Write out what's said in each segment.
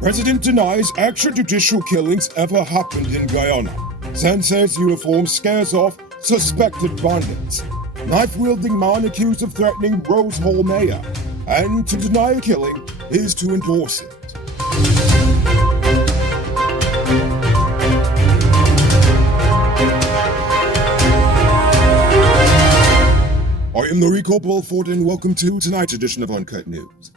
President denies extrajudicial killings ever happened in Guyana. Sensei's uniform scares off suspected bandits. Knife-wielding man accused of threatening Rose Hall mayor. And to deny a killing is to endorse it. I am the Recall Bulford and welcome to tonight's edition of Uncut News.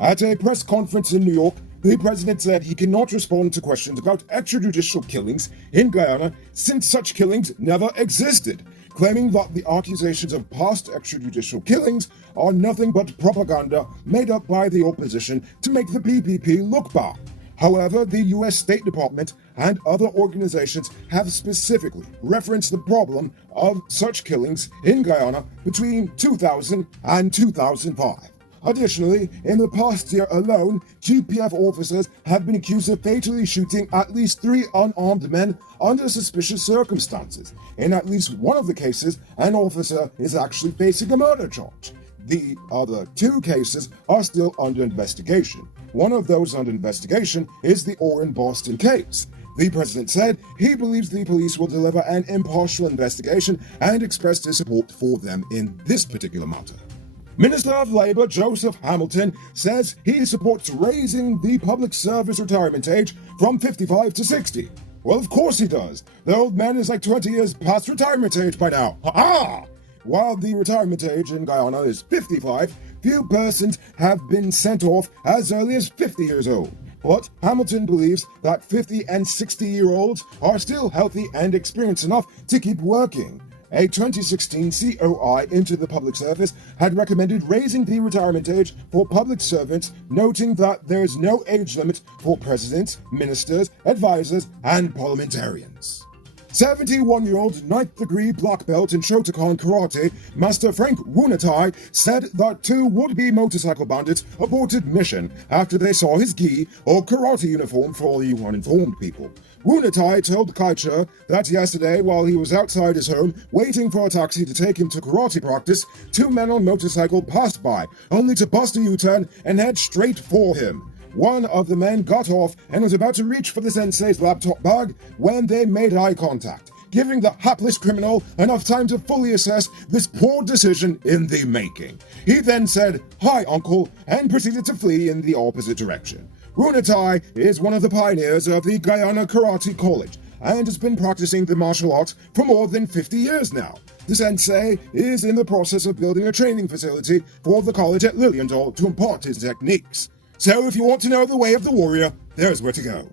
At a press conference in New York, the president said he cannot respond to questions about extrajudicial killings in Guyana since such killings never existed, claiming that the accusations of past extrajudicial killings are nothing but propaganda made up by the opposition to make the PPP look bad. However, the U.S. State Department and other organizations have specifically referenced the problem of such killings in Guyana between 2000 and 2005. Additionally, in the past year alone, GPF officers have been accused of fatally shooting at least 3 unarmed men under suspicious circumstances. In at least one of the cases, an officer is actually facing a murder charge. The other 2 cases are still under investigation. One of those under investigation is the Orrin Boston case. The president said he believes the police will deliver an impartial investigation and expressed his support for them in this particular matter. Minister of Labour Joseph Hamilton says he supports raising the public service retirement age from 55 to 60. Well, of course he does. The old man is like 20 years past retirement age by now. Ha-ha! While the retirement age in Guyana is 55, few persons have been sent off as early as 50 years old. But Hamilton believes that 50 and 60-year-olds are still healthy and experienced enough to keep working. A 2016 COI into the public service had recommended raising the retirement age for public servants, noting that there is no age limit for presidents, ministers, advisors, and parliamentarians. 71-year-old 9th degree black belt in Shotokan karate, Master Frank Wunatai, said that 2 would-be motorcycle bandits aborted mission after they saw his gi, or karate uniform for all you uninformed people. Wunatai told Kaicher that yesterday, while he was outside his home waiting for a taxi to take him to karate practice, 2 men on motorcycle passed by, only to bust a U-turn and head straight for him. One of the men got off and was about to reach for the sensei's laptop bag when they made eye contact, giving the hapless criminal enough time to fully assess this poor decision in the making. He then said, "Hi, uncle," and proceeded to flee in the opposite direction. Runatai is one of the pioneers of the Guyana Karate College and has been practicing the martial arts for more than 50 years now. The sensei is in the process of building a training facility for the college at Lilienthal to impart his techniques. So if you want to know the way of the warrior, there's where to go.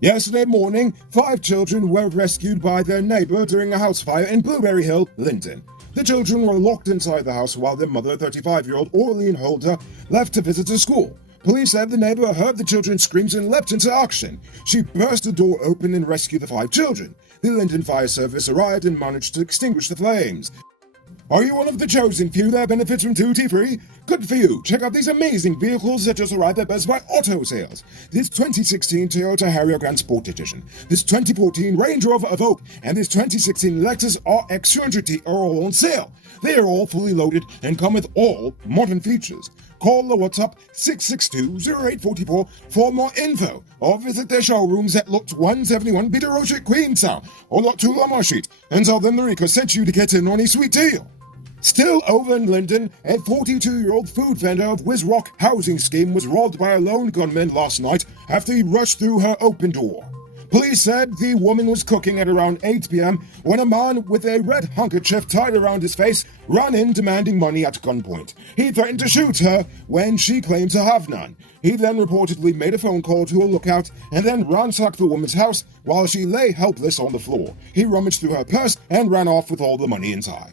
Yesterday morning, 5 children were rescued by their neighbor during a house fire in Blueberry Hill, Linton. The children were locked inside the house while their mother, 35-year-old Orlean Holder, left to visit a school. Police said the neighbor heard the children's screams and leapt into action. She burst the door open and rescued the 5 children. The Linton Fire Service arrived and managed to extinguish the flames. Are you one of the chosen few that benefits from duty-free? Good for you. Check out these amazing vehicles that just arrived at Best Buy Auto Sales. This 2016 Toyota Harrier Grand Sport Edition, this 2014 Range Rover Evoque, and this 2016 Lexus RX 200T are all on sale. They are all fully loaded and come with all modern features. Call or WhatsApp 662-0844 for more info, or visit their showrooms at Lot 171 Peter Road Street, Queenstown, or Lot 2 Lamar Street, and tell them the Rico sent you to get in on a sweet deal. Still over in Linden, a 42-year-old food vendor of Wiz Rock housing scheme was robbed by a lone gunman last night after he rushed through her open door. Police said the woman was cooking at around 8 p.m. when a man with a red handkerchief tied around his face ran in demanding money at gunpoint. He threatened to shoot her when she claimed to have none. He then reportedly made a phone call to a lookout and then ransacked the woman's house while she lay helpless on the floor. He rummaged through her purse and ran off with all the money inside.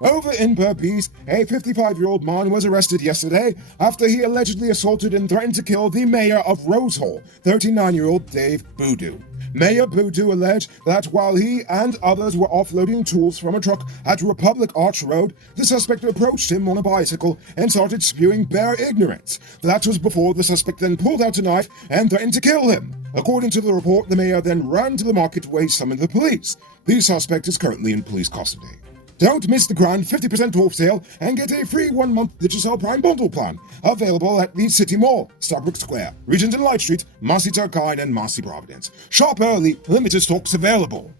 Over in Burpees, a 55-year-old man was arrested yesterday after he allegedly assaulted and threatened to kill the mayor of Rose Hall, 39-year-old Dave Boodoo. Mayor Boodoo alleged that while he and others were offloading tools from a truck at Republic Arch Road, the suspect approached him on a bicycle and started spewing bare ignorance. That was before the suspect then pulled out a knife and threatened to kill him. According to the report, the mayor then ran to the market where he summoned the police. The suspect is currently in police custody. Don't miss the grand 50% off sale and get a free 1-month Digicel Prime bundle plan. Available at the City Mall, Starbuck Square, Regent and Light Street, Marcy Turkine, and Marcy Providence. Shop early, limited stocks available.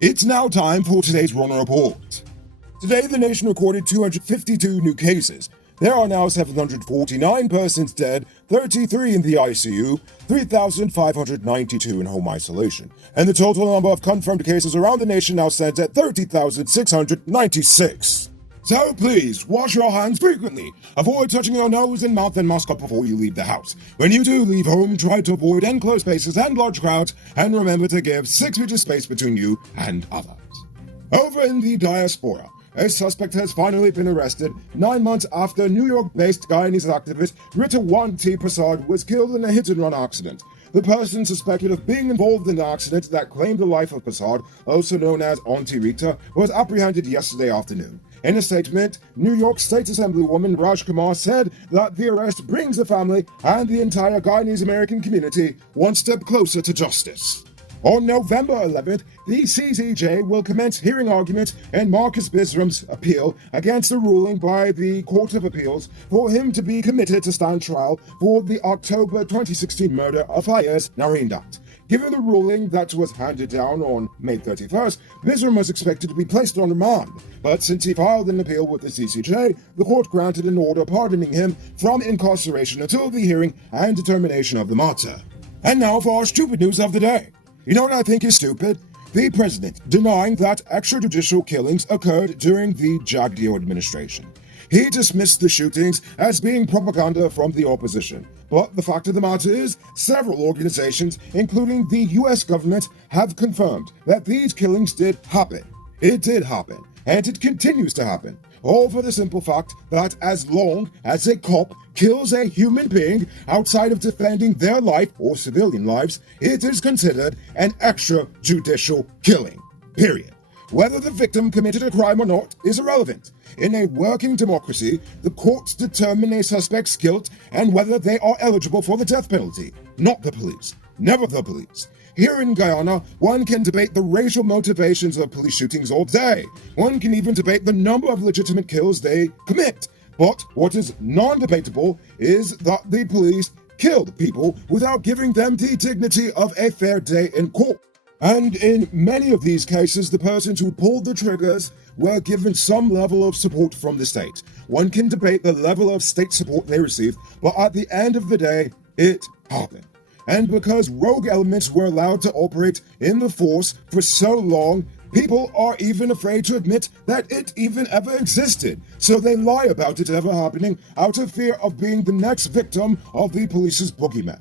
It's now time for today's Runner Report. Today, the nation recorded 252 new cases. There are now 749 persons dead, 33 in the ICU, 3,592 in home isolation, and the total number of confirmed cases around the nation now stands at 30,696. So please, wash your hands frequently. Avoid touching your nose and mouth and mask up before you leave the house. When you do leave home, try to avoid enclosed spaces and large crowds, and remember to give 6 feet of space between you and others. Over in the diaspora, a suspect has finally been arrested 9 months after New York-based Guyanese activist Rita Wanti Prasad was killed in a hit-and-run accident. The person suspected of being involved in the accident that claimed the life of Prasad, also known as Auntie Rita, was apprehended yesterday afternoon. In a statement, New York State Assemblywoman Raj Kumar said that the arrest brings the family and the entire Guyanese American community one step closer to justice. On November 11th, the CCJ will commence hearing arguments in Marcus Bisram's appeal against the ruling by the Court of Appeals for him to be committed to stand trial for the October 2016 murder of Fayez Narindat. Given the ruling that was handed down on May 31st, Bisram was expected to be placed on remand, but since he filed an appeal with the CCJ, the court granted an order pardoning him from incarceration until the hearing and determination of the matter. And now for our stupid news of the day. You know what I think is stupid? The president denying that extrajudicial killings occurred during the Jagdeo administration. He dismissed the shootings as being propaganda from the opposition. But the fact of the matter is, several organizations, including the US government, have confirmed that these killings did happen. It did happen, and it continues to happen. All for the simple fact that as long as a cop kills a human being outside of defending their life or civilian lives, it is considered an extrajudicial killing. Period. Whether the victim committed a crime or not is irrelevant. In a working democracy, the courts determine a suspect's guilt and whether they are eligible for the death penalty, not the police. Never the police. Here in Guyana, one can debate the racial motivations of police shootings all day. One can even debate the number of legitimate kills they commit. But what is non-debatable is that the police killed people without giving them the dignity of a fair day in court. And in many of these cases, the persons who pulled the triggers were given some level of support from the state. One can debate the level of state support they received, but at the end of the day, it happened. And because rogue elements were allowed to operate in the force for so long, people are even afraid to admit that it even ever existed. So they lie about it ever happening out of fear of being the next victim of the police's boogeyman.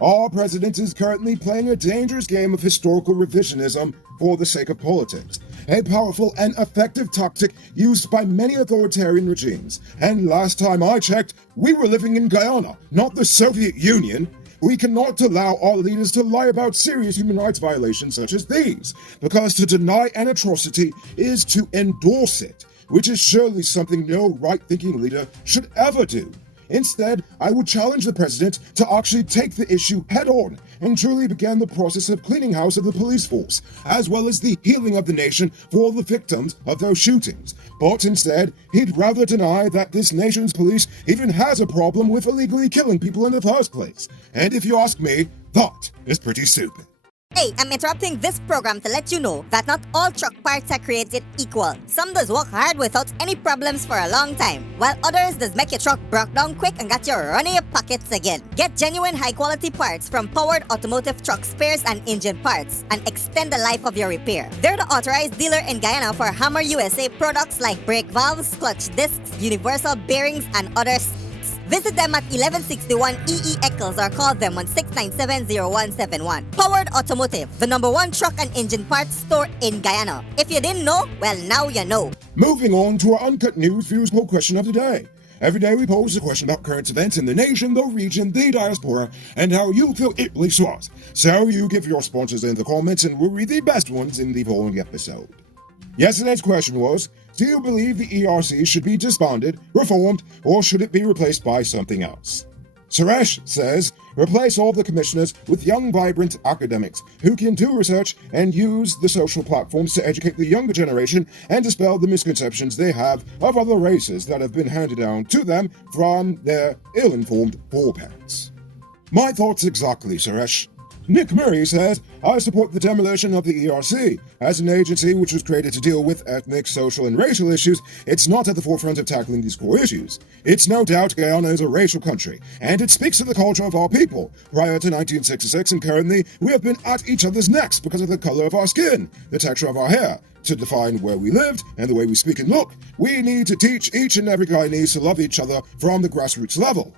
Our president is currently playing a dangerous game of historical revisionism for the sake of politics, a powerful and effective tactic used by many authoritarian regimes. And last time I checked, we were living in Guyana, not the Soviet Union. We cannot allow our leaders to lie about serious human rights violations such as these, because to deny an atrocity is to endorse it, which is surely something no right-thinking leader should ever do. Instead, I would challenge the president to actually take the issue head-on and truly begin the process of cleaning house of the police force, as well as the healing of the nation for the victims of those shootings. But instead, he'd rather deny that this nation's police even has a problem with illegally killing people in the first place. And if you ask me, that is pretty stupid. Hey, I'm interrupting this program to let you know that not all truck parts are created equal. Some does work hard without any problems for a long time, while others does make your truck broke down quick and got you running your pockets again. Get genuine high-quality parts from Powered Automotive Truck Spares and Engine Parts and extend the life of your repair. They're the authorized dealer in Guyana for Hammer USA products like brake valves, clutch discs, universal bearings, and others. Visit them at 1161 EE Eccles or call them on 697-0171. Powered Automotive, the #1 truck and engine parts store in Guyana. If you didn't know, well, now you know. Moving on to our Uncut News Views poll question of the day. Every day we pose a question about current events in the nation, the region, the diaspora, and how you feel it really was. So you give your responses in the comments and we'll read the best ones in the following episode. Yesterday's question was, do you believe the ERC should be disbanded, reformed, or should it be replaced by something else? Suresh says, replace all the commissioners with young, vibrant academics who can do research and use the social platforms to educate the younger generation and dispel the misconceptions they have of other races that have been handed down to them from their ill-informed foreparents. My thoughts exactly, Suresh. Nick Murray says, I support the demolition of the ERC. As an agency which was created to deal with ethnic, social, and racial issues, it's not at the forefront of tackling these core issues. It's no doubt Guyana is a racial country, and it speaks to the culture of our people. Prior to 1966 and currently, we have been at each other's necks because of the color of our skin, the texture of our hair. To define where we lived and the way we speak and look, we need to teach each and every Guyanese to love each other from the grassroots level.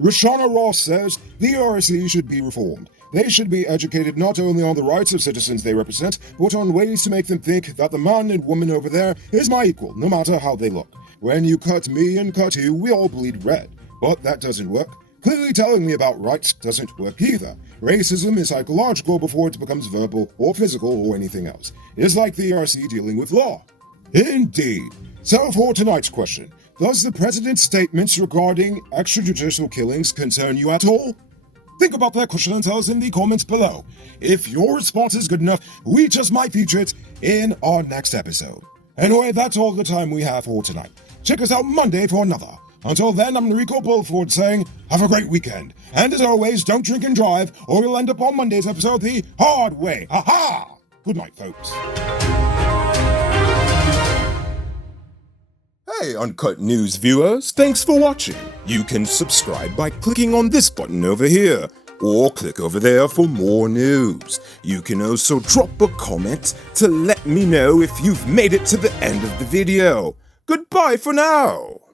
Rashana Ross says the ERC should be reformed. They should be educated not only on the rights of citizens they represent, but on ways to make them think that the man and woman over there is my equal, no matter how they look. When you cut me and cut you, we all bleed red. But that doesn't work. Clearly telling me about rights doesn't work either. Racism is psychological before it becomes verbal or physical or anything else. It's like the ERC dealing with law. Indeed. So for tonight's question, does the president's statements regarding extrajudicial killings concern you at all? Think about that question and tell us in the comments below. If your response is good enough, we just might feature it in our next episode. Anyway, that's all the time we have for tonight. Check us out Monday for another. Until then, I'm Enrico Bulford saying, have a great weekend. And as always, don't drink and drive, or you'll end up on Monday's episode the hard way. Ha-ha! Good night, folks. Hey Uncut News viewers, thanks for watching. You can subscribe by clicking on this button over here, or click over there for more news. You can also drop a comment to let me know if you've made it to the end of the video. Goodbye for now.